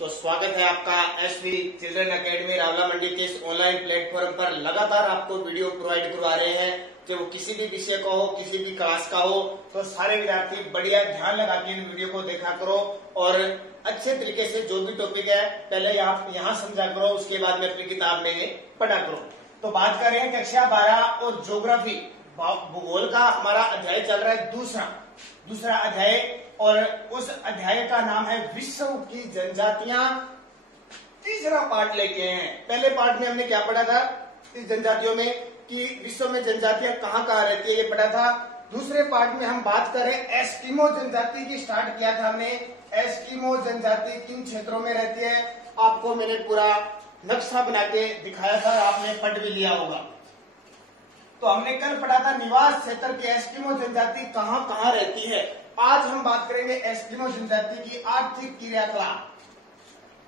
तो स्वागत है आपका एसवी चिल्ड्रन एकेडमी रावला मंडी के इस ऑनलाइन प्लेटफॉर्म पर। लगातार आपको वीडियो प्रोवाइड करवा रहे हैं, चाहे वो किसी भी विषय का हो, किसी भी क्लास का हो। तो सारे विद्यार्थी बढ़िया ध्यान लगा के इन वीडियो को देखा करो और अच्छे तरीके से जो भी टॉपिक है पहले आप यहाँ समझा करो, उसके बाद में अपनी किताब में पढ़ा करो। तो बात कर रहे हैं कक्षा 12 और ज्योग्राफी भूगोल का हमारा अध्याय चल रहा है दूसरा अध्याय, और उस अध्याय का नाम है विश्व की जनजातियां। तीसरा पार्ट लेके हैं। पहले पार्ट में हमने क्या पढ़ा था इस जनजातियों में कि विश्व में जनजातियां कहाँ कहाँ रहती है, ये पढ़ा था। दूसरे पार्ट में हम बात करें एस्किमो जनजाति की, स्टार्ट किया था हमने। एस्किमो जनजाति किन क्षेत्रों में रहती है आपको मैंने पूरा नक्शा बना के दिखाया था, आपने पढ़ भी लिया होगा। तो हमने कल पढ़ा था निवास क्षेत्र की एस्किमो जनजाति कहाँ कहाँ रहती है। आज हम बात करेंगे एस्किमो जनजाति की आर्थिक क्रियाकलाप।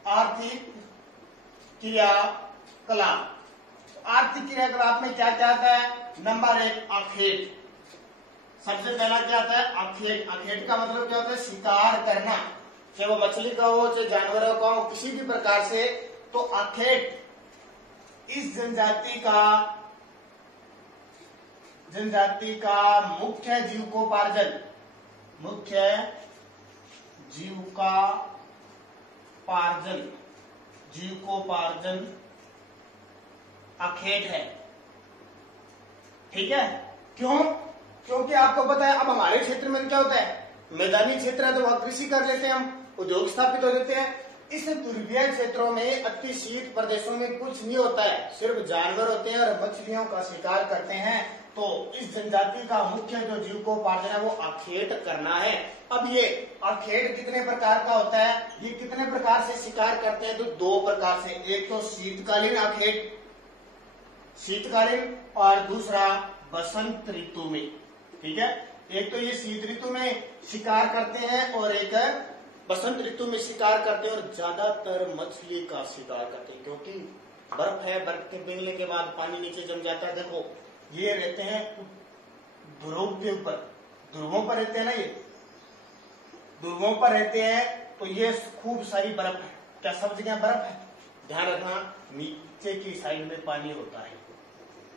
आर्थिक क्रियाकलाप में क्या क्या आता है? नंबर 1 आखेट। सबसे पहला क्या आता है? आखेट। आखेट का मतलब क्या होता है? शिकार करना, चाहे वो मछली का हो चाहे जानवरों का हो, किसी भी प्रकार से। तो आखेट इस जनजाति का मुख्य जीविकोपार्जन आखेट है। ठीक है, क्यों? क्योंकि आपको पता है अब हमारे क्षेत्र में क्या होता है, मैदानी क्षेत्र है तो वहां कृषि कर लेते हैं, हम उद्योग स्थापित हो जाते हैं। इस ध्रुवीय क्षेत्रों में अति शीत प्रदेशों में कुछ नहीं होता है, सिर्फ जानवर होते हैं और मछलियों का शिकार करते हैं। तो इस जनजाति का मुख्य जो जीविकोपार्जन है वो आखेट करना है। अब ये आखेट कितने प्रकार का होता है, ये कितने प्रकार से शिकार करते हैं? तो 2 प्रकार से, एक तो शीतकालीन आखेट, शीतकालीन, और दूसरा बसंत ऋतु में। ठीक है, एक तो ये शीत ऋतु में शिकार करते हैं और एक बसंत ऋतु में शिकार करते हैं, और ज्यादातर मछली का शिकार करते हैं क्योंकि बर्फ है, बर्फ के पिघलने के बाद पानी नीचे जम जाता है। देखो ये रहते हैं ध्रुव के ऊपर, ध्रुवों पर रहते हैं ना, ये ध्रुवों पर रहते हैं। तो ये खूब सारी बर्फ है। क्या सब जगह बर्फ है? ध्यान रखना, नीचे की साइड में पानी होता है,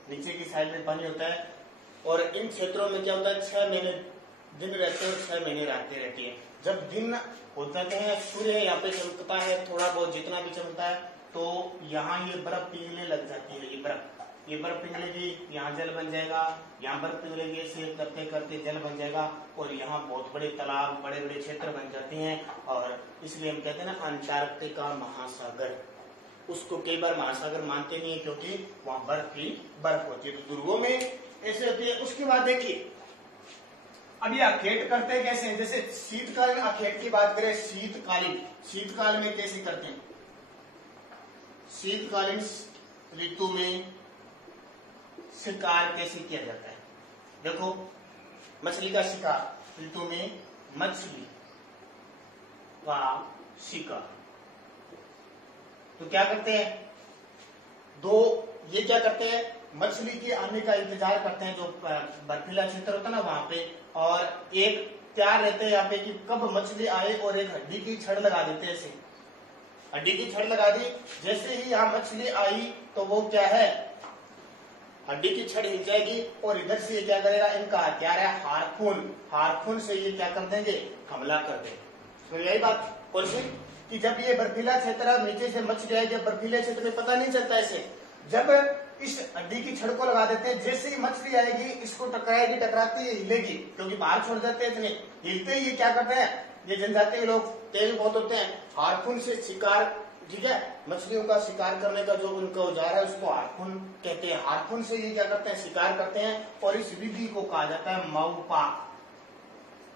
नीचे की साइड में पानी होता है। और इन क्षेत्रों में क्या होता है, 6 महीने दिन रहते हैं और 6 महीने रातें रहती है। जब दिन हो जाते हैं, सूर्य यहाँ पे चमकता है, थोड़ा बहुत जितना भी चमकता है, तो यहाँ ये बर्फ पिघलने लग जाती है। ये बर्फ पिघलेगी, यहाँ जल बन जाएगा, यहाँ बर्फ पिघलेगी, ऐसे करते करते जल बन जाएगा और यहाँ बहुत बड़े तालाब, बड़े बड़े क्षेत्र बन जाते हैं। और इसलिए हम कहते हैं ना अंटार्कटिका महासागर, उसको कई बार महासागर मानते नहीं है क्योंकि वहाँ बर्फ ही बर्फ होती है। तो ध्रुवों में ऐसे होती है। उसके बाद देखिए अब ये आखेट करते हैं कैसे? जैसे शीतकालीन आखेट की बात करें, शीतकाल में कैसे करते हैं? शीतकालीन ऋतु में शिकार कैसे किया जाता है? देखो मछली का शिकार, ऋतु में मछली का शिकार। तो क्या करते हैं? ये क्या करते हैं? मछली के आने का इंतजार करते हैं, जो बर्फीला क्षेत्र होता है ना वहां पे, और एक तैयार रहते हैं यहाँ पे कि कब मछली आए, और एक हड्डी की छड़ लगा देते हैं। ऐसे हड्डी की छड़ लगा दी, जैसे ही यहाँ मछली आई तो वो क्या है, हड्डी की छड़ हिल जाएगी और इधर से ये क्या करेगा, इनका हथियार है हार्पून से ये क्या कर देंगे, हमला कर देंगे। तो यही बात कौन सी कि जब ये बर्फीला क्षेत्र नीचे से मछली आएगी, बर्फीले क्षेत्र में पता नहीं चलता ऐसे, जब इस हड्डी की छड़ को लगा देते हैं, जैसे ही मछली आएगी इसको टकराएगी, टकराती है हिलेगी, क्योंकि बाहर छोड़ देते हैं, इतने हिलते ही ये क्या करते हैं, ये जनजाति के लोग तेज बहुत होते हैं, हार्पून से शिकार, ठीक है, मछलियों का शिकार करने का जो उनका औजार है उसको हार्पून कहते हैं। हार्पून से ये क्या करते हैं, शिकार करते हैं। और इस विधि को कहा जाता है माउपाक।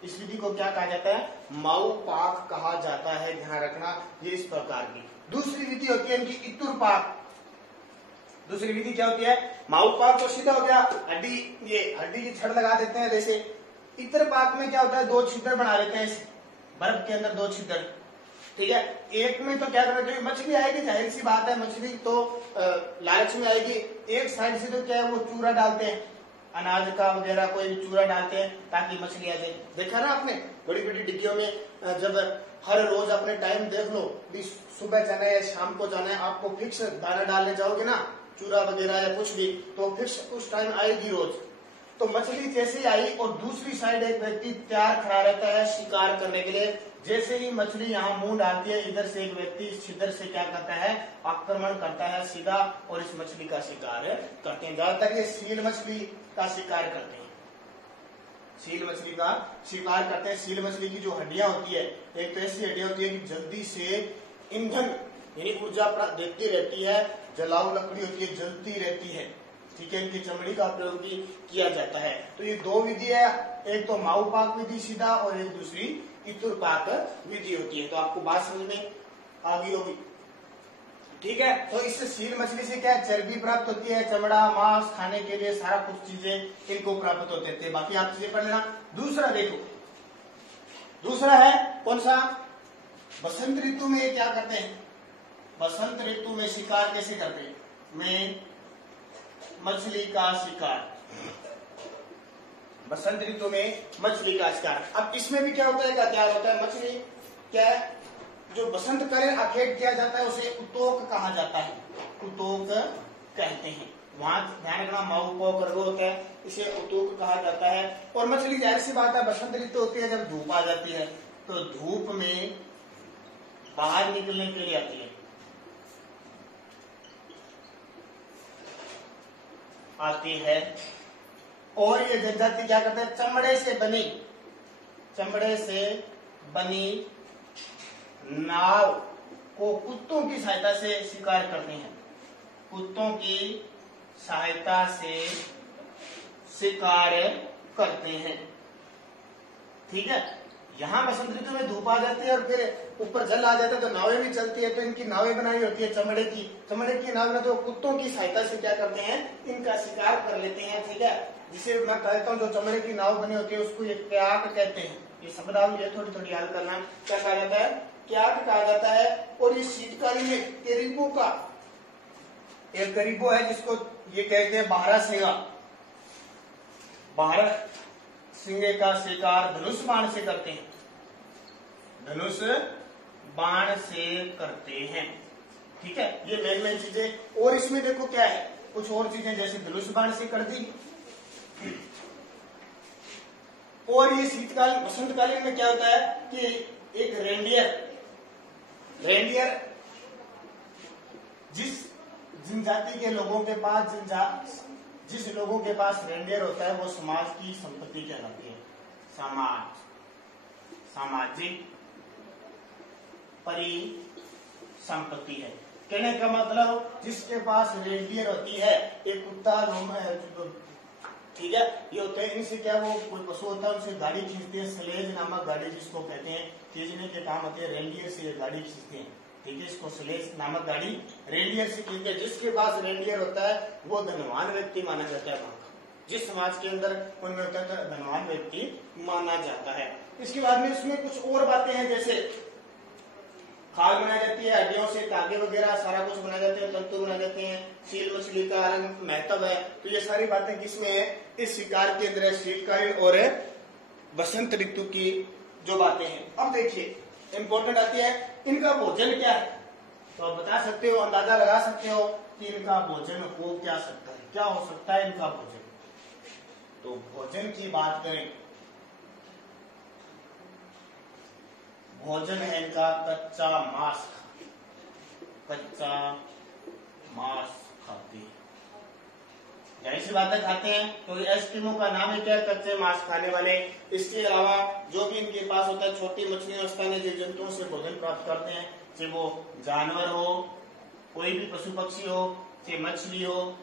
इस विधि को क्या कहा जाता है? माउपाक कहा जाता है। ध्यान रखना, ये इस प्रकार की। दूसरी विधि होती है इनकी इतुरपाक। दूसरी विधि क्या होती है? माउपाक तो सीधा हो गया, हड्डी की छड़ लगा देते हैं जैसे। इतरपाक में क्या होता है, 2 छिद्र बना लेते हैं बर्फ के अंदर, 2 छिद्र। ठीक है, एक में तो क्या करना चाहिए, मछली आएगी, जाहिर सी बात है, मछली तो लालच में आएगी। एक साइड से तो क्या है वो चूरा डालते हैं, अनाज का वगैरह कोई भी चूरा डालते हैं ताकि मछली आ जाए। देखा ना आपने बड़ी बड़ी डिग्गियों में जब हर रोज अपने टाइम देख लो, सुबह जाना है या शाम को जाना है, आपको फिक्स दाना डालने जाओगे ना, चूरा वगैरह या कुछ भी, तो फिक्स उस टाइम आएगी रोज। तो मछली जैसे ही आई और दूसरी साइड एक व्यक्ति तैयार खड़ा रहता है शिकार करने के लिए। जैसे ही मछली यहाँ मुंह डालती है, इधर से एक व्यक्ति इधर से क्या करता है, आक्रमण करता है सीधा और इस मछली का शिकार करते हैं। ज्यादातर ये सील मछली का शिकार करते हैं, सील मछली का शिकार करते हैं। सील मछली की जो हड्डियां होती है, एक तो ऐसी हड्डियां होती है कि जल्दी से ईंधन यानी ऊर्जा देती रहती है, जलाऊ लकड़ी होती है, जलती रहती है, ठीक है। इनकी चमड़ी का प्रयोग भी किया जाता है। तो ये दो विधि है, एक तो माऊ पाक विधि सीधा और एक दूसरी इतुर पाक विधि होती है। तो आपको बात समझ में आ गई होगी, ठीक है। तो इससे सील मछली से क्या चर्बी प्राप्त होती है, चमड़ा, मांस खाने के लिए सारा कुछ चीजें इनको प्राप्त होते थे। बाकी आप चीजें पढ़ लेना। दूसरा देखो, दूसरा है कौन सा, बसंत ऋतु में क्या करते हैं, बसंत ऋतु में शिकार कैसे करते हैं, में मछली का शिकार, बसंत ऋतु में मछली का शिकार। अब इसमें भी क्या होता है, क्या होता है, मछली क्या जो बसंत कालीन अखेट किया जाता है उसे उतोक कहा जाता है, उतोक कहते हैं। वहां ध्यान रखना, माऊ को करगो होता है, इसे उतोक कहा जाता है। और मछली जाहिर सी बात है बसंत ऋतु होती है जब धूप आ जाती है, तो धूप में बाहर निकलने के लिए आती है, आती है। और ये जनजाति क्या करते हैं, चमड़े से बनी नाव को कुत्तों की सहायता से शिकार करते हैं, कुत्तों की सहायता से शिकार करते हैं, ठीक है। यहाँ बसंत ऋतु में धूप आ जाती है और फिर ऊपर जल आ जाता है, तो नावें भी चलती है। तो इनकी नावें बनाई होती है चमड़े की नाव में, तो कुत्तों की सहायता से क्या करते हैं, इनका शिकार कर लेते हैं, ठीक है। जिसे मैं कहता हूँ जो चमड़े की नाव बनी होती है उसको ये क्याक कहते हैं। ये शब्दावली है, थोड़ी थोड़ी याद करना। क्या कहा जाता है, क्याक कहा जाता है। और ये शीतकालीन में करीबों का एक करीबो है जिसको ये कहते हैं बारह सिंगा, बारह सिंगे का शिकार धनुष बाण से करते हैं, धनुष बाण से करते हैं, ठीक है। ये मेन चीजें। और इसमें देखो क्या है, कुछ और चीजें जैसे धनुष बाण से कर दी। और ये शीतकालीन बसंतकालीन में क्या होता है कि एक रेंडियर जिन जाति के लोगों के पास जिस लोगों के पास रेंडियर होता है वो समाज की संपत्ति कहलाती है, सामाजिक परिसंपत्ति है। कहने का मतलब जिसके पास रेंडियर होती है, एक कुत्ता, ठीक है, ये होते हैं। इनसे क्या वो कोई पशु होता है उनसे गाड़ी खींचते हैं, स्लेज नामक गाड़ी जिसको कहते हैं, खींचने के काम होते हैं। रेंडियर से ये गाड़ी खींचते हैं, ठीक है। इसको स्लेज नामक गाड़ी रेंडियर से खींचते हैं। जिसके पास रेंडियर होता है वो धनवान व्यक्ति माना जाता है। जिस समाज के अंदर उनमें होता है तो धनवान व्यक्ति माना जाता है। इसके बाद में इसमें कुछ और बातें हैं, जैसे खाल बनाई जाती है, हड्डियों से धागे वगैरह सारा कुछ बनाए जाते हैं, तंतु बनाए जाते हैं। सील मछली का रंग महत्व है। तो ये सारी बातें किसमें है, इस शिकार के अंदर है, शीतकालीन और बसंत ऋतु की जो बातें हैं। अब देखिए इंपॉर्टेंट आती है, इनका भोजन क्या है। तो आप बता सकते हो, अंदाजा लगा सकते हो कि इनका भोजन हो क्या सकता है, क्या हो सकता है इनका भोजन। तो भोजन की बात करें, भोजन है इनका कच्चा मांस, कच्चा मांस खाते हैं, जाहिर सी बात है खाते हैं, तो एस्किमो का नाम है क्या, कच्चे मांस खाने वाले। इसके अलावा जो भी इनके पास होता है, छोटी मछलियां स्थानीय जीव जंतुओं से भोजन प्राप्त करते हैं, चाहे वो जानवर हो, कोई भी पशु पक्षी हो, चाहे मछली हो,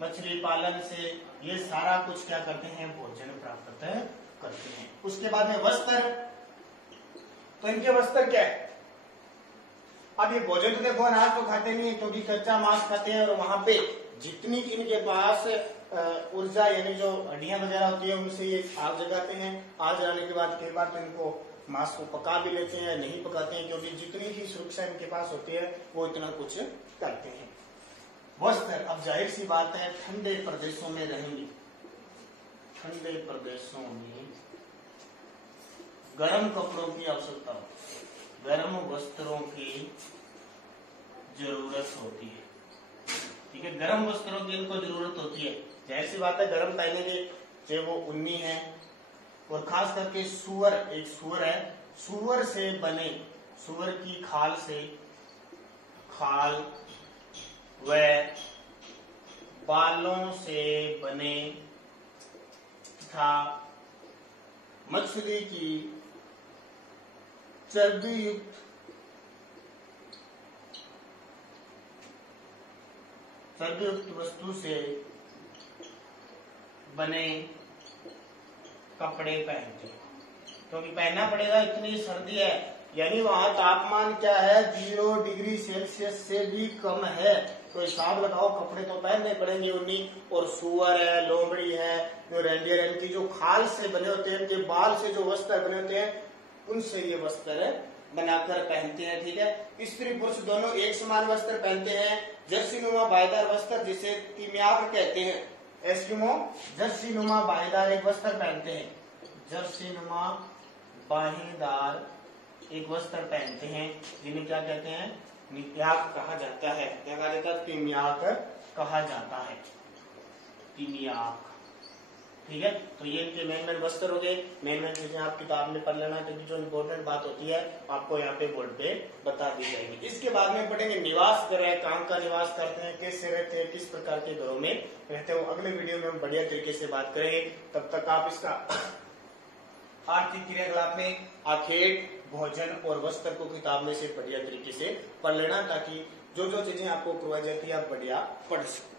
मछली पालन से ये सारा कुछ क्या करते हैं, भोजन प्राप्त करते हैं। उसके बाद में वस्त्र, तो इनके वस्त्र क्या है। अब ये भोजन तो देखो अनाज तो खाते नहीं है क्योंकि कच्चा मांस खाते हैं, और वहां पे जितनी इनके पास ऊर्जा यानी जो हड्डियां वगैरह होती है उनसे ये आग जगाते हैं। आग जलाने के बाद कई बार तो इनको मांस को पका भी लेते हैं, नहीं पकाते हैं, क्योंकि जितनी भी सुरक्षा इनके पास होती है वो इतना कुछ करते हैं। वस्त्र, अब जाहिर सी बात है ठंडे प्रदेशों में रहेंगे, ठंडे प्रदेशों में गर्म कपड़ों की आवश्यकता होती है, गर्म वस्त्रों की जरूरत होती है। ठीक है, गर्म वस्त्रों की इनको जरूरत होती है। जाहिर सी बात है, गर्म पहनेंगे चाहे वो उन्नी है, और खास करके सुअर, एक सुअर है, सुअर से बने, सुअर की खाल से, खाल व बालों से बने तथा मछली की चर्बी युक्त वस्तु से बने कपड़े पहनते हैं, क्योंकि पहनना पड़ेगा, इतनी सर्दी है, यानी वहां तापमान क्या है, 0 डिग्री सेल्सियस से भी कम है। तो हिसाब लगाओ, कपड़े तो पहनने पड़ेंगे उन्हीं। और सुअर है, लोमड़ी है, जो रेंडियर है, इनकी जो खाल से बने होते हैं, इनके बाल से जो वस्त्र बने होते हैं, उनसे ये वस्त्र बनाकर पहनते हैं। ठीक है, स्त्री पुरुष दोनों एक समान वस्त्र पहनते हैं। जर्सी नुमा बायदार वस्त्र जिसे तिम्याक कहते हैं, एस्किमो जर्सी नुमा बाहेदार एक वस्त्र पहनते हैं, जर्सी नुमा बाहेदार एक वस्त्र पहनते हैं, जिन्हें क्या कहते हैं, तिम्याक कहा जाता है। क्या कहा जाता है? तिम्याक कहा जाता है, तिम्याक। ठीक है, तो ये इनके मेन वस्त्र हो गए। मेन चीजें आप किताब में पढ़ लेना, क्योंकि जो इम्पोर्टेंट बात होती है आपको यहाँ पे बोर्ड पे बता दी जाएगी। इसके बाद में पढ़ेंगे निवास कर रहे हैं, कहाँ का निवास करते हैं, कैसे रहते हैं, किस प्रकार के घरों में रहते हैं। अगले वीडियो में हम बढ़िया तरीके से बात करेंगे। तब तक आप इसका आर्थिक क्रियाकलाप में आखेट, भोजन और वस्त्र को किताब में से बढ़िया तरीके से पढ़ लेना, ताकि जो जो चीजें आपको करवाई जाती है आप बढ़िया पढ़ सकें।